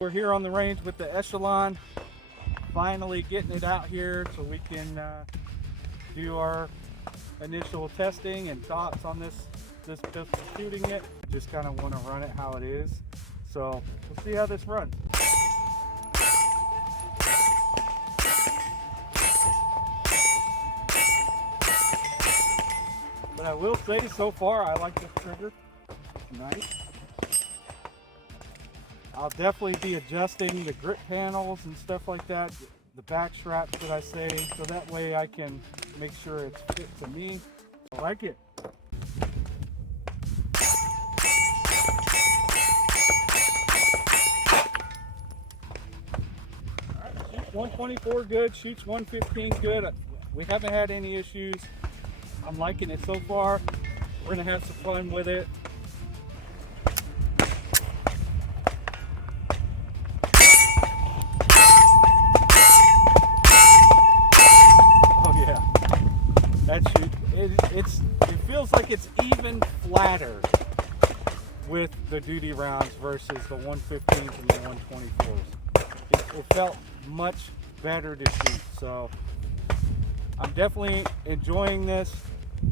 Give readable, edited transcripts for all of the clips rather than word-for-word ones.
We're here on the range with the Echelon, finally getting it out here so we can do our initial testing and thoughts on this pistol shooting it. Just kind of want to run it how it is. So we'll see how this runs. But I will say so far I like this trigger. It's nice. I'll definitely be adjusting the grip panels and stuff like that, the back straps that I say, so that way I can make sure it's fit to me. I like it. Alright, shoots 124 good, shoots 115 good. We haven't had any issues. I'm liking it so far. We're gonna have some fun with it. That shoot, it feels like it's even flatter with the duty rounds versus the 115s and the 124s. It felt much better to shoot, so I'm definitely enjoying this.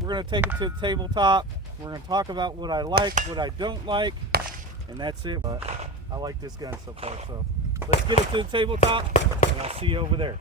We're going to take it to the tabletop. We're going to talk about what I like, what I don't like, and that's it. But I like this gun so far, so let's get it to the tabletop, and I'll see you over there.